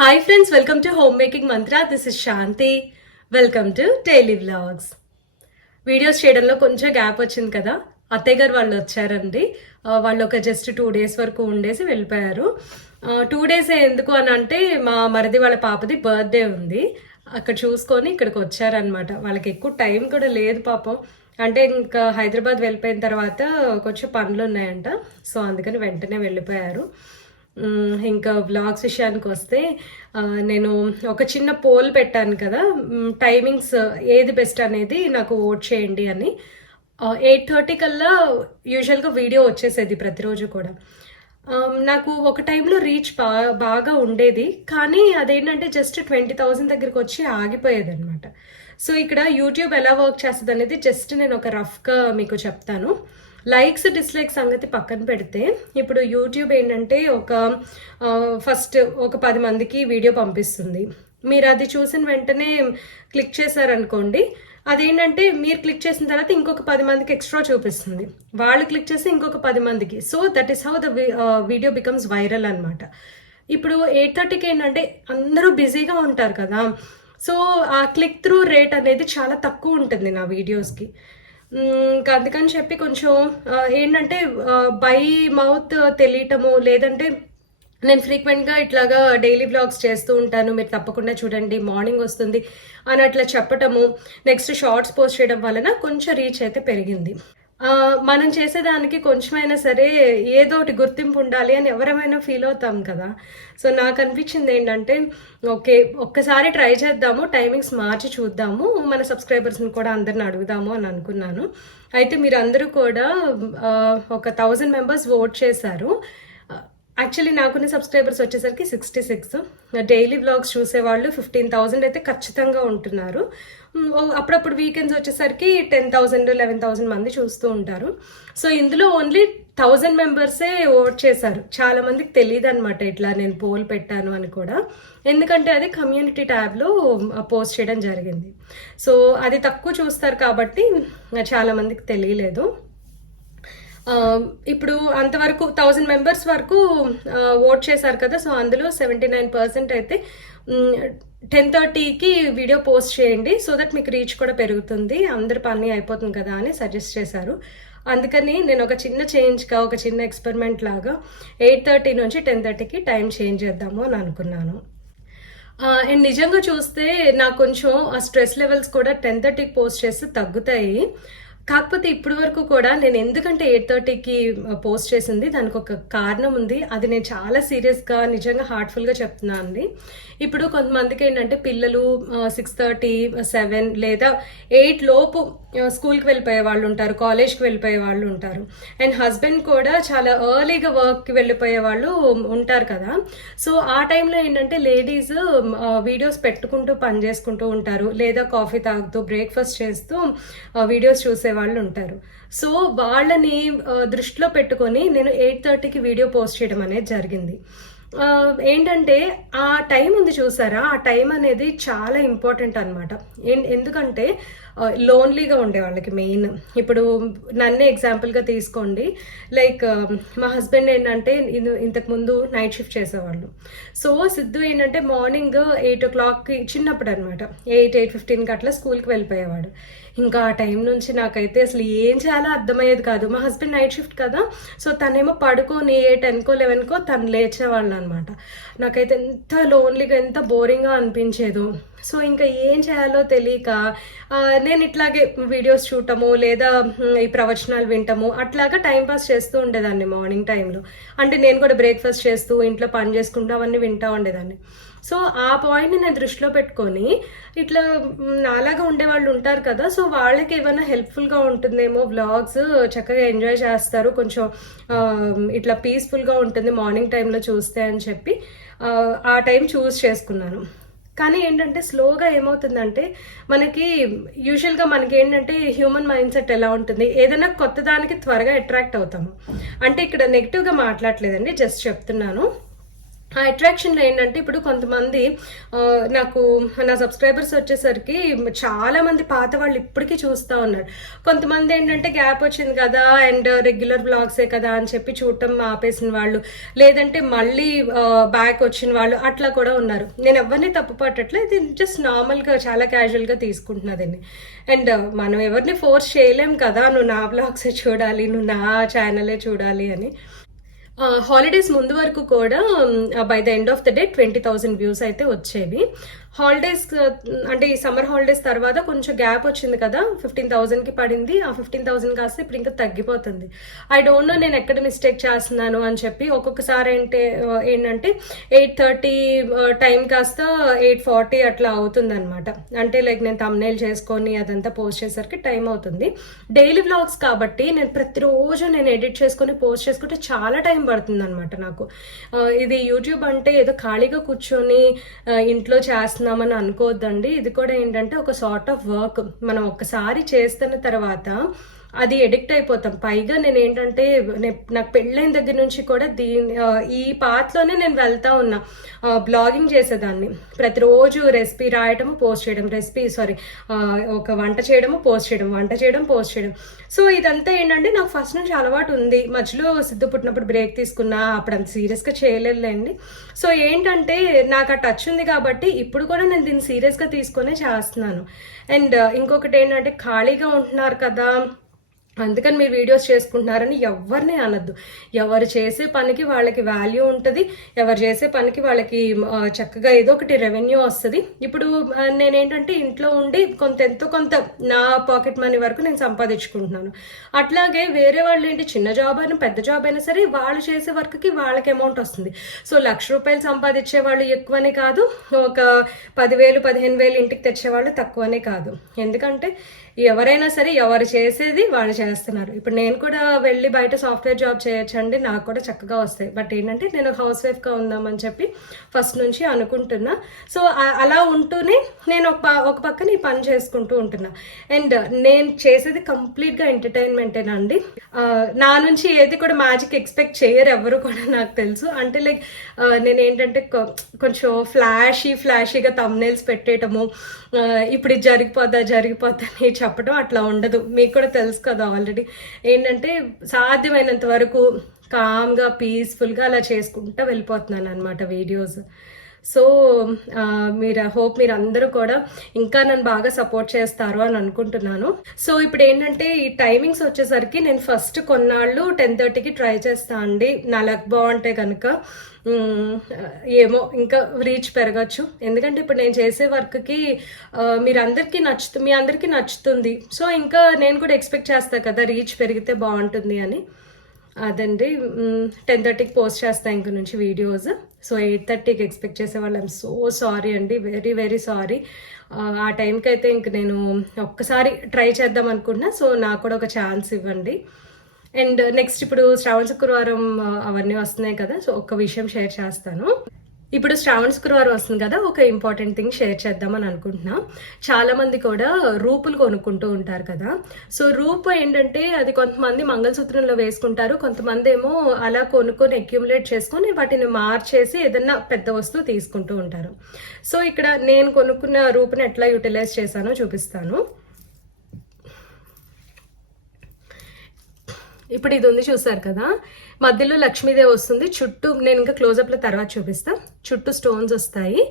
Hi friends, welcome to Homemaking Mantra. This is Shanti. Welcome to Daily Vlogs. Videos చేయడంలో కొంచెం gap వచ్చింది కదా. అత్తయ్య గారు వాళ్ళు వచ్చారండి. వాళ్ళు ఒక జస్ట్ 2 days వరకు ఉండేసి వెళ్ళిపోయారు. 2 days ఎందుకు అని అంటే మా మరిది వాళ్ళ పాపది బర్త్డే ఉంది. అక్కడ చూసుకొని ఇక్కడికి వచ్చారనమాట. వాళ్ళకి ఎక్కువ టైం కూడా లేదు పాపం. అంటే ఇంకా హైదరాబాద్ వెళ్ళిపోయిన తర్వాత కొంచెం పనులు ఉన్నాయంట. సో అందుకని వెంటనే వెళ్ళిపోయారు. ఇంకా వ్లాగ్స్ విషయానికి వస్తే నేను ఒక చిన్న పోల్ పెట్టాను కదా, టైమింగ్స్ ఏది బెస్ట్ అనేది నాకు ఓట్ చేయండి అని. 8:30 కల్లా యూజువల్గా వీడియో వచ్చేసేది ప్రతిరోజు కూడా. నాకు ఒక టైంలో రీచ్ బాగా ఉండేది, కానీ అదేంటంటే జస్ట్ 20,000 దగ్గరికి వచ్చి ఆగిపోయేది అనమాట. సో ఇక్కడ యూట్యూబ్ ఎలా వర్క్ చేస్తుంది అనేది జస్ట్ నేను ఒక రఫ్గా మీకు చెప్తాను. లైక్స్ డిస్లైక్స్ సంగతి పక్కన పెడితే ఇప్పుడు యూట్యూబ్ ఏంటంటే ఫస్ట్ ఒక 10 మందికి వీడియో పంపిస్తుంది. మీరు అది చూసిన వెంటనే క్లిక్ చేశారనుకోండి, అదేంటంటే మీరు క్లిక్ చేసిన తర్వాత ఇంకొక 10 మందికి ఎక్స్ట్రా చూపిస్తుంది, వాళ్ళు క్లిక్ చేసి ఇంకొక 10 మందికి. So that is how the video becomes viral అనమాట. ఇప్పుడు 8:30కి ఏంటంటే అందరూ బిజీగా ఉంటారు కదా, సో ఆ క్లిక్ త్రూ రేట్ అనేది చాలా తక్కువ ఉంటుంది నా వీడియోస్కి. ఇంకా అందుకని చెప్పి కొంచెం ఏంటంటే బై మౌత్ తెలియటము, లేదంటే నేను ఫ్రీక్వెంట్గా ఇట్లాగా డైలీ వ్లాగ్స్ చేస్తూ ఉంటాను, మీరు తప్పకుండా చూడండి, మార్నింగ్ వస్తుంది అని అట్లా చెప్పటము, నెక్స్ట్ షార్ట్స్ పోస్ట్ చేయడం వలన కొంచెం రీచ్ అయితే పెరిగింది. మనం చేసేదానికి కొంచెమైనా సరే ఏదో ఒకటి గుర్తింపు ఉండాలి అని ఎవరైనా ఫీల్ అవుతాం కదా. సో నాకు అనిపించింది ఏంటంటే ఓకే, ఒక్కసారి ట్రై చేద్దాము, టైమింగ్స్ మార్చి చూద్దాము, మన సబ్స్క్రైబర్స్ని కూడా అందరిని అడుగుదాము అని అనుకున్నాను. అయితే మీరు అందరూ కూడా ఒక 1000 members ఓట్ చేశారు. యాక్చువల్లీ నాకున్న సబ్స్క్రైబర్స్ వచ్చేసరికి 66. డైలీ వ్లాగ్స్ చూసేవాళ్ళు 15,000 అయితే ఖచ్చితంగా ఉంటున్నారు. అప్పుడప్పుడు వీకెండ్స్ వచ్చేసరికి 10,000 11,000 మంది చూస్తూ ఉంటారు. సో ఇందులో ఓన్లీ 1000 members ఓట్ చేశారు. చాలా మందికి తెలియదు అనమాట ఇట్లా నేను పోల్ పెట్టాను అని కూడా, ఎందుకంటే అది కమ్యూనిటీ ట్యాబ్లో పోస్ట్ చేయడం జరిగింది. సో అది తక్కువ చూస్తారు కాబట్టి చాలా మందికి తెలియలేదు. ఇప్పుడు అంతవరకు 1000 members వరకు ఓట్ చేశారు కదా. సో అందులో 79% అయితే 10:30కి వీడియో పోస్ట్ చేయండి, సో దట్ మీకు రీచ్ కూడా పెరుగుతుంది, అందరి పని అయిపోతుంది కదా అని సజెస్ట్ చేశారు. అందుకని నేను ఒక చిన్న చేంజ్గా, ఒక చిన్న ఎక్స్పెరిమెంట్ లాగా 8:30 నుంచి 10:30కి టైం చేంజ్ చేద్దాము అని అనుకున్నాను. అండ్ నిజంగా చూస్తే నాకు కొంచెం ఆ స్ట్రెస్ లెవెల్స్ కూడా 10:30కి పోస్ట్ చేస్తే తగ్గుతాయి. కాకపోతే ఇప్పటి వరకు కూడా నేను ఎందుకంటే 8:30కి పోస్ట్ చేసింది, దానికి ఒక కారణం ఉంది. అది నేను చాలా సీరియస్గా నిజంగా హార్ట్ఫుల్గా చెప్తున్నాను అండి. ఇప్పుడు కొంతమందికి ఏంటంటే పిల్లలు 6:30 7 లేదా 8 లోపు స్కూల్కి వెళ్ళిపోయే వాళ్ళు ఉంటారు, కాలేజ్కి వెళ్ళిపోయే వాళ్ళు ఉంటారు, అండ్ హస్బెండ్ కూడా చాలా ఎర్లీగా వర్క్కి వెళ్ళిపోయే వాళ్ళు ఉంటారు కదా. సో ఆ టైంలో ఏంటంటే లేడీస్ వీడియోస్ పెట్టుకుంటూ పని చేసుకుంటూ ఉంటారు, లేదా కాఫీ తాగుతూ బ్రేక్ఫాస్ట్ చేస్తూ వీడియోస్ చూసే వాళ్ళు ఉంటారు. సో వాళ్ళని దృష్టిలో పెట్టుకొని నేను 8:30కి వీడియో పోస్ట్ చేయడం అనేది జరిగింది. ఏంటంటే ఆ టైం ఉంది చూసారా, ఆ టైం అనేది చాలా ఇంపార్టెంట్ అనమాట. ఎందుకంటే లోన్లీగా ఉండే వాళ్ళకి మెయిన్. ఇప్పుడు నన్నే ఎగ్జాంపుల్గా తీసుకోండి. లైక్ మా హస్బెండ్ ఏంటంటే ఇంతకుముందు నైట్ షిఫ్ట్ చేసేవాళ్ళు. సో సిద్ధు ఏంటంటే మార్నింగ్ 8 o'clockకి చిన్నప్పుడు అనమాట 8:15కి అట్లా స్కూల్కి వెళ్ళిపోయేవాడు. ఇంకా ఆ టైం నుంచి నాకైతే అసలు ఏం చేయాలో అర్థమయ్యేది కాదు. మా హస్బెండ్ నైట్ షిఫ్ట్ కదా, సో తనేమో పడుకొని 10కో 11కో తను లేచేవాళ్ళు అనమాట. నాకైతే ఎంత లోన్లీగా, ఎంత బోరింగ్గా అనిపించేదో. సో ఇంకా ఏం చేయాలో తెలియక నేను ఇట్లాగే వీడియోస్ చూడటము, లేదా ఈ ప్రవచనాలు వింటము, అట్లాగా టైంపాస్ చేస్తూ ఉండేదాన్ని మార్నింగ్ టైంలో. అంటే నేను కూడా బ్రేక్ఫాస్ట్ చేస్తూ ఇంట్లో పని చేసుకుంటూ అవన్నీ వింటూ ఉండేదాన్ని. సో ఆ పాయింట్ని నేను దృష్టిలో పెట్టుకొని ఇట్లా నాలాగా ఉండేవాళ్ళు ఉంటారు కదా, సో వాళ్ళకి ఏమైనా హెల్ప్ఫుల్గా ఉంటుందేమో, వ్లాగ్స్ చక్కగా ఎంజాయ్ చేస్తారు, కొంచెం ఇట్లా పీస్ఫుల్గా ఉంటుంది మార్నింగ్ టైంలో చూస్తే అని చెప్పి ఆ టైం చూస్ చేసుకున్నాను. కానీ ఏంటంటే స్లోగా ఏమవుతుందంటే మనకి యూజువల్గా మనకి ఏంటంటే హ్యూమన్ మైండ్ సెట్ ఎలా ఉంటుంది, ఏదైనా కొత్త దానికి త్వరగా అట్రాక్ట్ అవుతాము. అంటే ఇక్కడ నెగిటివ్గా మాట్లాడలేదండి, జస్ట్ చెప్తున్నాను. ఆ అట్రాక్షన్లో ఏంటంటే ఇప్పుడు కొంతమంది నాకు నా సబ్స్క్రైబర్స్ వచ్చేసరికి చాలా మంది పాత వాళ్ళు ఇప్పటికీ చూస్తూ ఉన్నారు. కొంతమంది ఏంటంటే గ్యాప్ వచ్చింది కదా అండ్ రెగ్యులర్ బ్లాగ్సే కదా అని చెప్పి చూడటం ఆపేసిన వాళ్ళు, లేదంటే మళ్ళీ బ్యాక్ వచ్చిన వాళ్ళు అట్లా కూడా ఉన్నారు. నేను ఎవరిని తప్పు పట్టట్లే, ఇది జస్ట్ నార్మల్గా చాలా క్యాజువల్గా తీసుకుంటున్నదండి. అండ్ మనం ఎవరిని ఫోర్స్ చేయలేం కదా, నువ్వు నా బ్లాగ్సే చూడాలి, నువ్వు నా ఛానలే చూడాలి అని. హాలిడేస్ ముందు వరకు కూడా by the end of the day 20,000 views అయితే వచ్చేవి. హాలిడేస్ అంటే ఈ సమ్మర్ హాలిడేస్ తర్వాత కొంచెం గ్యాప్ వచ్చింది కదా, 15,000కి పడింది. ఆ 15,000 కాస్త ఇప్పుడు ఇంకా తగ్గిపోతుంది. ఐ డోంట్ నో నేను ఎక్కడ మిస్టేక్ చేస్తున్నాను అని చెప్పి. ఒక్కొక్కసారి ఏంటంటే 8:30 టైం కాస్త 8:40 అట్లా అవుతుంది అనమాట. అంటే లైక్ నేను థంబ్నెయిల్ చేసుకొని అదంతా పోస్ట్ చేసరికి టైం అవుతుంది. డైలీ వ్లాగ్స్ కాబట్టి నేను ప్రతిరోజు నేను ఎడిట్ చేసుకొని పోస్ట్ చేసుకుంటే చాలా టైం పడుతుంది అనమాట నాకు. ఇది యూట్యూబ్ అంటే ఏదో ఖాళీగా కూర్చొని ఇంట్లో చేస్తున్నామని అనుకోవద్దండి. ఇది కూడా ఏంటంటే ఒక సార్ట్ ఆఫ్ వర్క్. మనం ఒక్కసారి చేస్తున్న తర్వాత అది ఎడిక్ట్ అయిపోతాం. పైగా నేను ఏంటంటే నాకు పెళ్ళైన దగ్గర నుంచి కూడా ఈ పాత్లోనే నేను వెళ్తా ఉన్నా. బ్లాగింగ్ చేసేదాన్ని, ప్రతిరోజు రెసిపీ రాయటము పోస్ట్ చేయడం, ఒక వంట చేయడము పోస్ట్ చేయడం, వంట చేయడం పోస్ట్ చేయడం. సో ఇదంతా ఏంటంటే నాకు ఫస్ట్ నుంచి అలవాటు ఉంది. మధ్యలో సిద్ధు పుట్టినప్పుడు బ్రేక్ తీసుకున్నా, అప్పుడు అంత సీరియస్గా చేయలేదులేండి. సో ఏంటంటే నాకు ఆ టచ్ ఉంది కాబట్టి ఇప్పుడు కూడా నేను దీన్ని సీరియస్గా తీసుకొనే చేస్తున్నాను. అండ్ ఇంకొకటి ఏంటంటే ఖాళీగా ఉంటున్నారు కదా అందుకని మీరు వీడియోస్ చేసుకుంటున్నారని ఎవరిని అనద్దు. ఎవరు చేసే పనికి వాళ్ళకి వాల్యూ ఉంటుంది, ఎవరు చేసే పనికి వాళ్ళకి చక్కగా ఏదో ఒకటి రెవెన్యూ వస్తుంది. ఇప్పుడు నేనేంటంటే ఇంట్లో ఉండి ఎంతో కొంత నా పాకెట్ మనీ వరకు నేను సంపాదించుకుంటున్నాను. అట్లాగే వేరే వాళ్ళు ఏంటి చిన్న జాబ్ అయినా పెద్ద జాబ్ అయినా సరే వాళ్ళు చేసే వర్క్కి వాళ్ళకి అమౌంట్ వస్తుంది. సో ₹1,00,000 సంపాదించే వాళ్ళు ఎక్కువనే కాదు, ఒక 10,000 15,000 ఇంటికి తెచ్చేవాళ్ళు తక్కువనే కాదు. ఎందుకంటే ఎవరైనా సరే ఎవరు చేసేది వాళ్ళు చేస్తున్నారు. ఇప్పుడు నేను కూడా వెళ్ళి బయట సాఫ్ట్వేర్ జాబ్ చేయొచ్చండి, నాకు కూడా చక్కగా వస్తాయి. బట్ ఏంటంటే నేను హౌస్ వైఫ్గా ఉందామని చెప్పి ఫస్ట్ నుంచి అనుకుంటున్నా. సో అలా ఉంటూనే నేను ఒక పక్కన ఈ పని చేసుకుంటూ ఉంటున్నా. అండ్ నేను చేసేది కంప్లీట్గా ఎంటర్టైన్మెంటేనండి. నా నుంచి ఏది కూడా మ్యాజిక్ ఎక్స్పెక్ట్ చేయరు ఎవరు కూడా, నాకు తెలుసు. అంటే లైక్ నేను ఏంటంటే కొంచెం ఫ్లాషీగా థంబ్నెయిల్స్ పెట్టేయటము, ఇప్పుడు ఇది జరిగిపోద్దా అని చెప్పడం అట్లా ఉండదు. మీకు కూడా తెలుసు కదా ఆల్రెడీ. ఏంటంటే సాధ్యమైనంత వరకు కామ్గా పీస్ఫుల్గా అలా చేసుకుంటూ వెళ్ళిపోతున్నాను అనమాట వీడియోస్. సో మీరు అందరూ కూడా ఇంకా నన్ను బాగా సపోర్ట్ చేస్తారు అని అనుకుంటున్నాను. సో ఇప్పుడు ఏంటంటే ఈ టైమింగ్స్ వచ్చేసరికి నేను ఫస్ట్ కొన్నాళ్ళు 10:30కి ట్రై చేస్తా అండి. నా లక్ బాగుంటే కనుక ఏమో ఇంకా రీచ్ పెరగచ్చు. ఎందుకంటే ఇప్పుడు నేను చేసే వర్క్కి మీ అందరికీ నచ్చుతుంది. సో ఇంకా నేను కూడా ఎక్స్పెక్ట్ చేస్తాను కదా రీచ్ పెరిగితే బాగుంటుంది అని. అదండి 10:30కి పోస్ట్ చేస్తాను ఇంక నుంచి వీడియోస్. సో 8:30కి ఎక్స్పెక్ట్ చేసే వాళ్ళు ఐఎమ్ సో సారీ అండి, వెరీ వెరీ సారీ. ఆ టైంకి అయితే ఇంక నేను ఒక్కసారి ట్రై చేద్దాం అనుకుంటున్నా. సో నాకు కూడా ఒక ఛాన్స్ ఇవ్వండి. అండ్ నెక్స్ట్ ఇప్పుడు శ్రావణ శుక్రవారం అవన్నీ వస్తున్నాయి కదా, సో ఒక్క విషయం షేర్ చేస్తాను. ఇప్పుడు శ్రావణ శుక్రవారం వస్తుంది కదా, ఒక ఇంపార్టెంట్ థింగ్ షేర్ చేద్దామని అనుకుంటున్నా. చాలా మంది కూడా రూపులు కొనుక్కుంటూ ఉంటారు కదా. సో రూపు ఏంటంటే అది కొంతమంది మంగళసూత్రంలో వేసుకుంటారు, కొంతమంది ఏమో అలా కొనుక్కొని అక్యుములేట్ చేసుకొని వాటిని మార్చేసి ఏదన్నా పెద్ద వస్తువు తీసుకుంటూ ఉంటారు. సో ఇక్కడ నేను కొనుక్కున్న రూపుని ఎట్లా యూటిలైజ్ చేశానో చూపిస్తాను. ఇప్పుడు ఇది ఉంది చూసారు కదా, మధ్యలో లక్ష్మీదేవి వస్తుంది, చుట్టూ నేను ఇంకా క్లోజప్లో తర్వాత చూపిస్తా, చుట్టూ స్టోన్స్ వస్తాయి.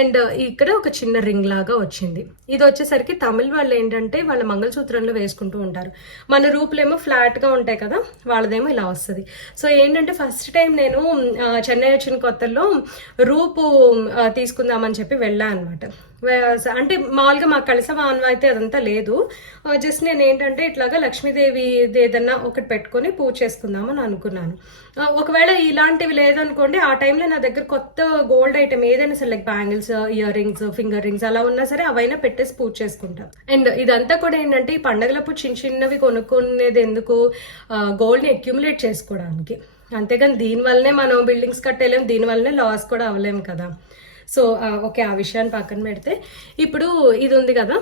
అండ్ ఇక్కడ ఒక చిన్న రింగ్ లాగా వచ్చింది. ఇది వచ్చేసరికి తమిళ వాళ్ళు ఏంటంటే వాళ్ళ మంగళసూత్రంలో వేసుకుంటూ ఉంటారు. మన రూపులేమో ఫ్లాట్గా ఉంటాయి కదా, వాళ్ళదేమో ఇలా వస్తుంది. సో ఏంటంటే ఫస్ట్ టైం నేను చెన్నై వచ్చిన కొత్తలో రూపు తీసుకుందామని చెప్పి వెళ్ళా అనమాట. అంటే మామూలుగా మాకు కలసవాన్వ అయితే అదంతా లేదు, జస్ట్ నేను ఏంటంటే ఇట్లాగా లక్ష్మీదేవి ఏదన్నా ఒకటి పెట్టుకొని పూజ చేసుకుందామని అనుకున్నాను. ఒకవేళ ఇలాంటివి లేదనుకోండి, ఆ టైంలో నా దగ్గర కొత్త గోల్డ్ ఐటమ్ ఏదైనా సరే like bangles, ear rings, finger rings అలా ఉన్నా సరే అవైనా పెట్టేసి పూజ చేసుకుంటాం. అండ్ ఇదంతా కూడా ఏంటంటే ఈ పండగలప్పుడు చిన్నవి కొనుక్కునేది ఎందుకు, గోల్డ్ని అక్యుములేట్ చేసుకోవడానికి. అంతేగాని దీనివల్లనే మనం బిల్డింగ్స్ కట్టేయలేం, దీనివల్లనే లాస్ కూడా అవ్వలేం కదా. సో ఓకే, ఆ విషయాన్ని పక్కన పెడితే ఇప్పుడు ఇది ఉంది కదా,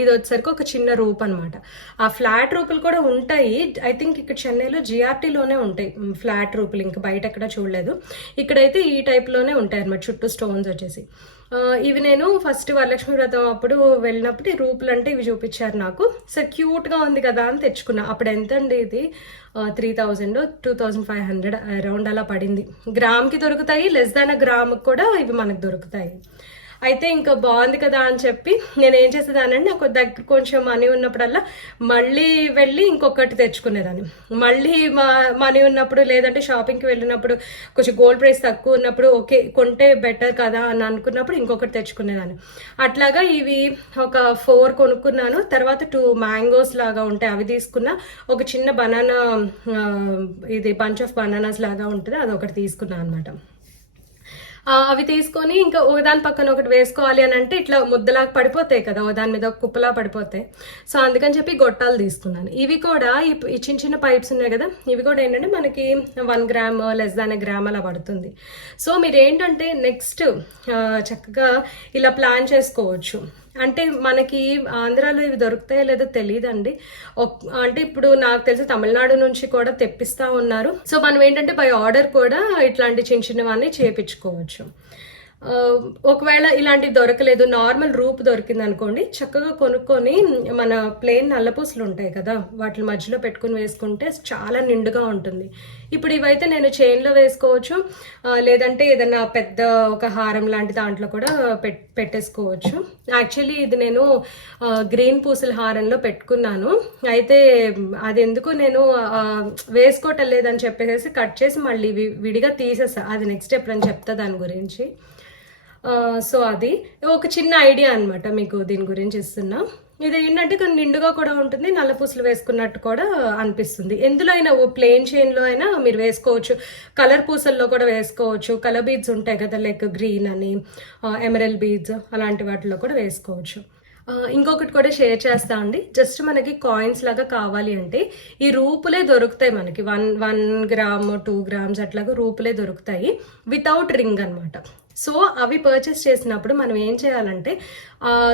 ఇది వచ్చేసరికి ఒక చిన్న రూప్ అనమాట. ఆ ఫ్లాట్ రూపులు కూడా ఉంటాయి. ఐ థింక్ ఇక్కడ చెన్నైలో జిఆర్టీలోనే ఉంటాయి ఫ్లాట్ రూపులు, ఇంకా బయట ఎక్కడ చూడలేదు. ఇక్కడైతే ఈ టైప్లోనే ఉంటాయి అనమాట, చుట్టూ స్టోన్స్ వచ్చేసి. ఇవి నేను ఫస్ట్ వరలక్ష్మి వ్రతం అప్పుడు వెళ్ళినప్పుడు ఈ రూపులు అంటే ఇవి చూపించారు నాకు. సో క్యూట్గా ఉంది కదా అని తెచ్చుకున్నా. అప్పుడు ఎంత అండి ఇది 3000 2500 అరౌండ్ అలా పడింది. గ్రామ్కి దొరుకుతాయి, లెస్ దాన్ గ్రామ్కి కూడా ఇవి మనకు దొరుకుతాయి. అయితే ఇంకా బాగుంది కదా అని చెప్పి నేను ఏం చేసేదానంటే నాకు దగ్గర కొంచెం మనీ ఉన్నప్పుడల్లా మళ్ళీ వెళ్ళి ఇంకొకటి తెచ్చుకునేదాన్ని. మళ్ళీ మనీ ఉన్నప్పుడు లేదంటే షాపింగ్కి వెళ్ళినప్పుడు కొంచెం గోల్డ్ ప్రైస్ తక్కువ ఉన్నప్పుడు ఓకే కొంటే బెటర్ కదా అని అనుకున్నప్పుడు ఇంకొకటి తెచ్చుకునేదాన్ని. అట్లాగా ఇవి ఒక 4 కొనుక్కున్నాను. తర్వాత 2 మ్యాంగోస్ లాగా ఉంటాయి అవి తీసుకున్నా. ఒక చిన్న బనానా, ఇది బంచ్ ఆఫ్ బనానాస్ లాగా ఉంటుంది, అది ఒకటి తీసుకున్నాను అనమాట. అవి తీసుకొని ఇంకా ఒకదాని పక్కన ఒకటి వేసుకోవాలి అని అంటే ఇట్లా ముద్దలాగా పడిపోతాయి కదా, దాని మీద కుప్పలా పడిపోతాయి. సో అందుకని చెప్పి గొట్టాలు తీసుకున్నాను. ఇవి కూడా ఈ చిన్న చిన్న పైప్స్ ఉన్నాయి కదా, ఇవి కూడా ఏంటంటే మనకి 1 గ్రామ్ లెస్ దాన్ గ్రామ్ అలా పడుతుంది. సో మీరు ఏంటంటే నెక్స్ట్ చక్కగా ఇలా ప్లాన్ చేసుకోవచ్చు. అంటే మనకి ఆంధ్రాలో ఇవి దొరుకుతాయో లేదో తెలియదండి. అంటే ఇప్పుడు నాకు తెలిసి తమిళనాడు నుంచి కూడా తెప్పిస్తా ఉన్నారు. సో మనం ఏంటంటే బై ఆర్డర్ కూడా ఇట్లాంటి చిన్న చిన్నవన్నీ చేపించుకోవచ్చు. ఒకవేళ ఇలాంటివి దొరకలేదు, నార్మల్ రూప్ దొరికింది అనుకోండి, చక్కగా కొనుక్కొని మన ప్లెయిన్ నల్లపూసలు ఉంటాయి కదా, వాటి మధ్యలో పెట్టుకుని వేసుకుంటే చాలా నిండుగా ఉంటుంది. ఇప్పుడు ఇవైతే నేను చైన్లో వేసుకోవచ్చు, లేదంటే ఏదైనా పెద్ద ఒక హారం లాంటి దాంట్లో కూడా పెట్టేసుకోవచ్చు. యాక్చువల్లీ ఇది నేను గ్రీన్ పూసల హారంలో పెట్టుకున్నాను. అయితే అది ఎందుకు నేను వేసుకోవటం లేదని చెప్పేసి కట్ చేసి మళ్ళీ విడిగా తీసేసా. అది నెక్స్ట్ ఎప్పుడని చెప్తా దాని గురించి. సో అది ఒక చిన్న ఐడియా అనమాట మీకు దీని గురించి ఇస్తున్నా. ఇది ఏంటంటే కొన్ని నిండుగా కూడా ఉంటుంది, నల్ల పూసలు వేసుకున్నట్టు కూడా అనిపిస్తుంది. ఎందులో అయినా ప్లెయిన్ చైన్లో అయినా మీరు వేసుకోవచ్చు, కలర్ పూసల్లో కూడా వేసుకోవచ్చు. కలర్ బీడ్స్ ఉంటాయి కదా, లైక్ గ్రీన్ అని, ఎమరల్ బీడ్స్ అలాంటి వాటిలో కూడా వేసుకోవచ్చు. ఇంకొకటి కూడా షేర్ చేస్తా అండి. జస్ట్ మనకి కాయిన్స్ లాగా కావాలి అంటే ఈ రూపులే దొరుకుతాయి మనకి, 1 గ్రామ్ 2 గ్రామ్స్ అట్లాగా రూపులే దొరుకుతాయి వితౌట్ రింగ్ అనమాట. సో అవి పర్చేస్ చేసినప్పుడు మనం ఏం చేయాలంటే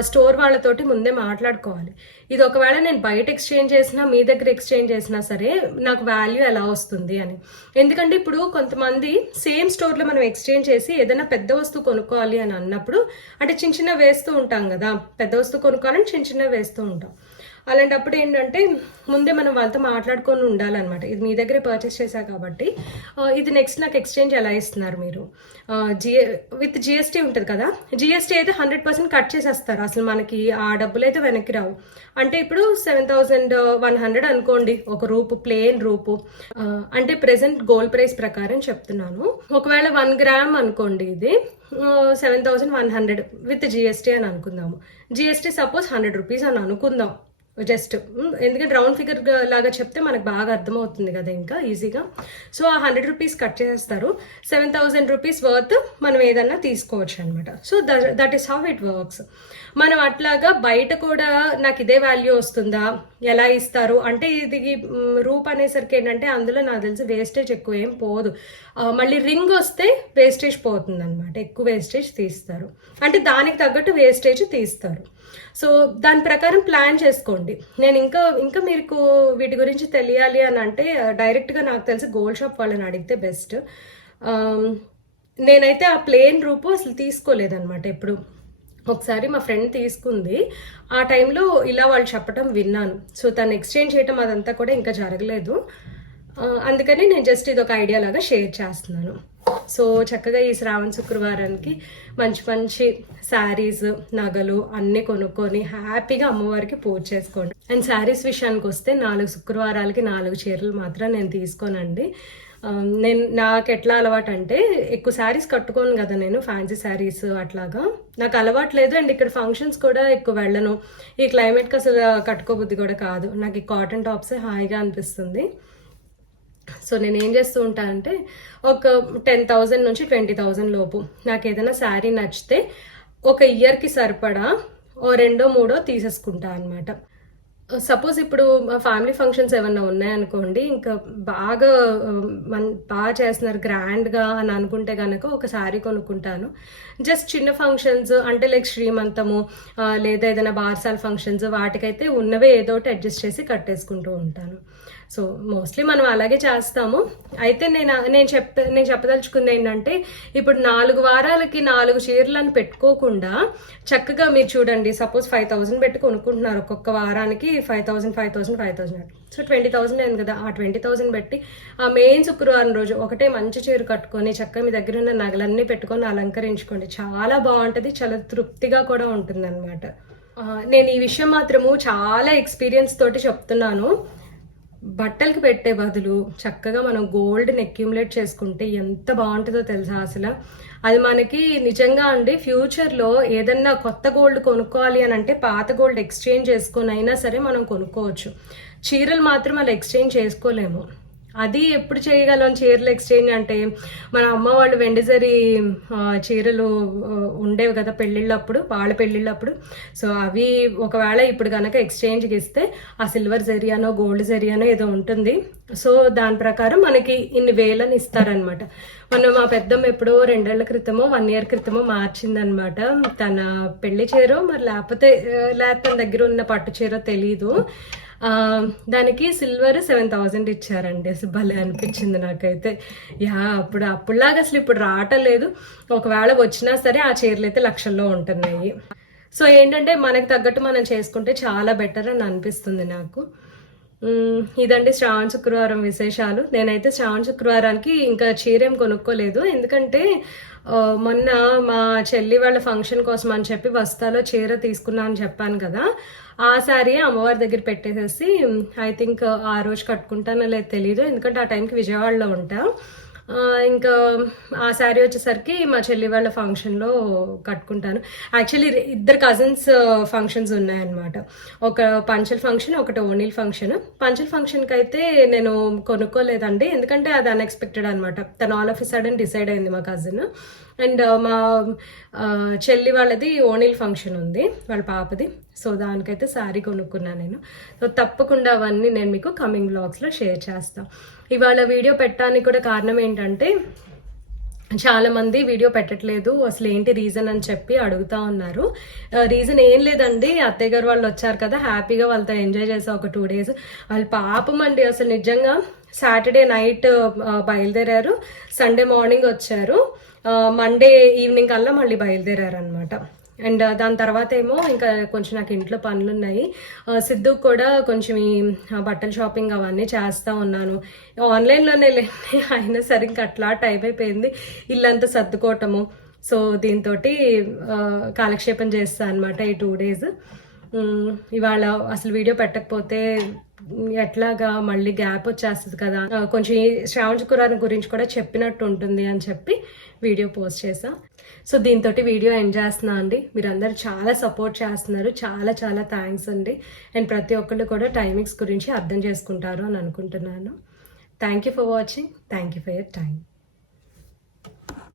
స్టోర్ వాళ్ళతోటి ముందే మాట్లాడుకోవాలి. ఇది ఒకవేళ నేను బయట ఎక్స్చేంజ్ చేసినా మీ దగ్గర ఎక్స్చేంజ్ చేసినా సరే నాకు వాల్యూ ఎలా వస్తుంది అని. ఎందుకంటే ఇప్పుడు కొంతమంది సేమ్ స్టోర్లో మనం ఎక్స్చేంజ్ చేసి ఏదైనా పెద్ద వస్తువు కొనుక్కోవాలి అని అన్నప్పుడు, అంటే చిన్న చిన్న వేస్తూ ఉంటాం కదా, పెద్ద వస్తువు కొనుక్కోవాలని చిన్న చిన్న వేస్తూ ఉంటాం. అలాంటప్పుడు ఏంటంటే ముందే మనం వాళ్ళతో మాట్లాడుకొని ఉండాలన్నమాట. ఇది మీ దగ్గరే పర్చేస్ చేశా కాబట్టి ఇది నెక్స్ట్ నాకు ఎక్స్చేంజ్ ఎలా ఇస్తున్నారు మీరు, విత్ జిఎస్టీ ఉంటుంది కదా, జిఎస్టీ అయితే 100% కట్ చేసేస్తారు. అసలు మనకి ఆ డబ్బులు అయితే వెనక్కి రావు. అంటే ఇప్పుడు 7100 అనుకోండి ఒక రూపు, ప్లెయిన్ రూపు. అంటే ప్రెసెంట్ గోల్డ్ ప్రైస్ ప్రకారం చెప్తున్నాను. ఒకవేళ 1 గ్రామ్ అనుకోండి, ఇది 7100 విత్ జిఎస్టీ అని అనుకుందాము. జిఎస్టీ సపోజ్ 100 రూపీస్ అని అనుకుందాం జస్ట్, ఎందుకంటే రౌండ్ ఫిగర్ లాగా చెప్తే మనకు బాగా అర్థమవుతుంది కదా ఇంకా ఈజీగా. సో ఆ 100 రూపీస్ కట్ చేస్తారు. 7000 రూపీస్ వర్త్ మనం ఏదన్నా తీసుకోవచ్చు అనమాట. So that is how it works. మనం అట్లాగా బయట కూడా నాకు ఇదే వాల్యూ వస్తుందా, ఎలా ఇస్తారు అంటే, ఇది రూప్ అనేసరికి ఏంటంటే అందులో నాకు తెలిసి వేస్టేజ్ ఎక్కువ ఏం పోదు. మళ్ళీ రింగ్ వస్తే వేస్టేజ్ పోతుంది అనమాట, ఎక్కువ వేస్టేజ్ తీస్తారు. అంటే దానికి తగ్గట్టు వేస్టేజ్ తీస్తారు. సో దాని ప్రకారం ప్లాన్ చేసుకోండి. నేను ఇంకా మీకు వీటి గురించి తెలియాలి అని అంటే డైరెక్ట్గా నాకు తెలిసి గోల్డ్ షాప్ వాళ్ళని అడిగితే బెస్ట్. నేనైతే ఆ ప్లెయిన్ రూపు అసలు తీసుకోలేదన్నమాట ఎప్పుడు. ఒకసారి మా ఫ్రెండ్ తీసుకుంది, ఆ టైంలో ఇలా వాళ్ళు చెప్పడం విన్నాను. సో తను ఎక్స్చేంజ్ చేయటం అదంతా కూడా ఇంకా జరగలేదు. అందుకని నేను జస్ట్ ఇది ఒక ఐడియా లాగా షేర్ చేస్తున్నాను. సో చక్కగా ఈ శ్రావణ శుక్రవారానికి మంచి మంచి శారీస్, నగలు అన్నీ కొనుక్కొని హ్యాపీగా అమ్మవారికి పూజ చేసుకోండి. అండ్ శారీస్ విషయానికి వస్తే 4 శుక్రవారాలకి 4 చీరలు మాత్రం నేను తీసుకోనండి. నాకు ఎట్లా అలవాటు అంటే, ఎక్కువ శారీస్ కట్టుకోను కదా నేను, ఫ్యాన్సీ శారీస్ అట్లాగా నాకు అలవాటు లేదు. అండ్ ఇక్కడ ఫంక్షన్స్ కూడా ఎక్కువ వెళ్ళను. ఈ క్లైమేట్కి అసలు కట్టుకోబుద్ధి కూడా కాదు. నాకు ఈ కాటన్ టాప్సే హాయిగా అనిపిస్తుంది. సో నేను ఏం చేస్తూ ఉంటానంటే ఒక 10,000 నుంచి 20,000 లోపు నాకు ఏదైనా శారీ నచ్చితే ఒక ఇయర్కి సరిపడా 2-3 తీసేసుకుంటా అనమాట. సపోజ్ ఇప్పుడు ఫ్యామిలీ ఫంక్షన్స్ ఏమన్నా ఉన్నాయనుకోండి, ఇంకా బాగా బాగా చేస్తున్నారు గ్రాండ్గా అని అనుకుంటే కనుక ఒక శారీ కొనుక్కుంటాను. జస్ట్ చిన్న ఫంక్షన్స్ అంటే లైక్ శ్రీమంతము లేదా ఏదైనా బార్సాల్ ఫంక్షన్స్ వాటికైతే ఉన్నవే ఏదో ఒకటి అడ్జస్ట్ చేసి కట్టేసుకుంటూ ఉంటాను. సో మోస్ట్లీ మనం అలాగే చేస్తాము. అయితే నేను చెప్పదలుచుకుంది ఏంటంటే, ఇప్పుడు 4 వారాలకి 4 చీరలను పెట్టుకోకుండా చక్కగా మీరు చూడండి, సపోజ్ 5,000 పెట్టి కొనుక్కుంటున్నారు ఒక్కొక్క వారానికి, 5,000 సో 20,000 అయింది కదా. ఆ 20,000 పెట్టి ఆ మెయిన్ శుక్రవారం రోజు ఒకటే మంచి చీర కట్టుకొని చక్కగా మీ దగ్గర ఉన్న నగలన్నీ పెట్టుకొని అలంకరించుకోండి. చాలా బాగుంటుంది, చాలా తృప్తిగా కూడా ఉంటుంది అనమాట. నేను ఈ విషయం మాత్రము చాలా ఎక్స్పీరియన్స్ తోటి చెప్తున్నాను. బట్టలకి పెట్టే బదులు చక్కగా మనం గోల్డ్ని అక్యుములేట్ చేసుకుంటే ఎంత బాగుంటుందో తెలుసా అసలు. అది మనకి నిజంగా అండి ఫ్యూచర్లో ఏదన్నా కొత్త గోల్డ్ కొనుక్కోవాలి అని అంటే పాత గోల్డ్ ఎక్స్చేంజ్ చేసుకొని అయినా సరే మనం కొనుక్కోవచ్చు. చీరలు మాత్రం అలా ఎక్స్చేంజ్ చేసుకోలేము. అది ఎప్పుడు చేయగలం చీరలు ఎక్స్చేంజ్ అంటే, మన అమ్మ వాళ్ళు వెండిజరీ చీరలు ఉండేవి కదా పెళ్ళిళ్ళప్పుడు, వాళ్ళ పెళ్ళిళ్ళప్పుడు. సో అవి ఒకవేళ ఇప్పుడు కనుక ఎక్స్చేంజ్కి ఇస్తే ఆ సిల్వర్ జరియానో గోల్డ్ జరియానో ఏదో ఉంటుంది. సో దాని ప్రకారం మనకి ఇన్ని వేలని ఇస్తారనమాట. మా పెద్దమ్మ ఎప్పుడో 2 ఏళ్ల క్రితమో 1 year క్రితమో మార్చిందనమాట తన పెళ్లి చీర, మరి లేకపోతే తన దగ్గర ఉన్న పట్టు చీర తెలీదు. దానికి సిల్వర్ 7,000 ఇచ్చారండి. అసలు భలే అనిపించింది నాకైతే. అప్పుడులాగా అసలు ఇప్పుడు రావటలేదు. ఒకవేళ వచ్చినా సరే ఆ చీరలు అయితే లక్షల్లో ఉంటున్నాయి. సో ఏంటంటే మనకు తగ్గట్టు మనం చేసుకుంటే చాలా బెటర్ అని అనిపిస్తుంది నాకు. ఇదండి శ్రావణ శుక్రవారం విశేషాలు. నేనైతే శ్రావణ శుక్రవారానికి ఇంకా చీర ఏం కొనుక్కోలేదు, ఎందుకంటే మొన్న మా చెల్లి వాళ్ళ ఫంక్షన్ కోసం అని చెప్పి వస్తాలో చీర తీసుకున్నా అని చెప్పాను కదా. ఆ శారీ అమ్మవారి దగ్గర పెట్టేసేసి ఐ థింక్ ఆ రోజు కట్టుకుంటానో లేదు తెలీదు, ఎందుకంటే ఆ టైంకి విజయవాడలో ఉంటా. ఇంకా ఆ శారీ వచ్చేసరికి మా చెల్లి వాళ్ళ ఫంక్షన్లో కట్టుకుంటాను. యాక్చువల్లీ 2 కజిన్స్ ఫంక్షన్స్ ఉన్నాయన్నమాట. ఒక పంచల్ ఫంక్షన్, ఒకటి ఓణీల్ ఫంక్షన్. పంచల్ ఫంక్షన్కి అయితే నేను కొనుక్కోలేదండి, ఎందుకంటే అది అన్ఎక్స్పెక్టెడ్ అనమాట. తను all of a sudden decide అయింది మా కజిన్. అండ్ మా చెల్లి వాళ్ళది ఓణీల్ ఫంక్షన్ ఉంది, వాళ్ళ పాపది. సో దానికైతే శారీ కొనుక్కున్నాను నేను. సో తప్పకుండా అవన్నీ నేను మీకు కమింగ్ బ్లాగ్స్లో షేర్ చేస్తాను. ఇవాళ వీడియో పెట్టడానికి కూడా కారణం ఏంటంటే, చాలామంది వీడియో పెట్టట్లేదు, అసలు ఏంటి రీజన్ అని చెప్పి అడుగుతూ ఉన్నారు. రీజన్ ఏం లేదండి, అత్తయ్య గారు వాళ్ళు వచ్చారు కదా, హ్యాపీగా వాళ్ళతో ఎంజాయ్ చేసా ఒక 2 days. వాళ్ళు పాపం అండి అసలు నిజంగా సాటర్డే నైట్ బయలుదేరారు, సండే మార్నింగ్ వచ్చారు, మండే ఈవినింగ్ కల్లా మళ్ళీ బయలుదేరారు అనమాట. అండ్ దాని తర్వాత ఏమో ఇంకా కొంచెం నాకు ఇంట్లో పనులు ఉన్నాయి. సిద్ధుకు కూడా కొంచెం ఈ బట్టల షాపింగ్ అవన్నీ చేస్తూ ఉన్నాను. ఆన్లైన్లోనే లేని అయినా సరే ఇంకా అట్లా టైం అయిపోయింది, ఇల్లంతా సర్దుకోవటము. సో దీంతో కాలక్షేపం చేస్తాను అనమాట ఈ 2 days. ఇవాళ అసలు వీడియో పెట్టకపోతే ఎట్లాగా మళ్ళీ గ్యాప్ వచ్చేస్తుంది కదా, కొంచెం శ్రావణ శుక్రవారం గురించి కూడా చెప్పినట్టు ఉంటుంది అని చెప్పి వీడియో పోస్ట్ చేసా. సో దీంతో వీడియో ఎండ్ చేస్తున్నా అండి. మీరందరూ చాలా సపోర్ట్ చేస్తున్నారు, చాలా చాలా థ్యాంక్స్ అండి. అండ్ ప్రతి ఒక్కళ్ళు కూడా టైమింగ్స్ గురించి అర్థం చేసుకుంటారు అని అనుకుంటున్నాను. Thank you for watching, thank you for your time.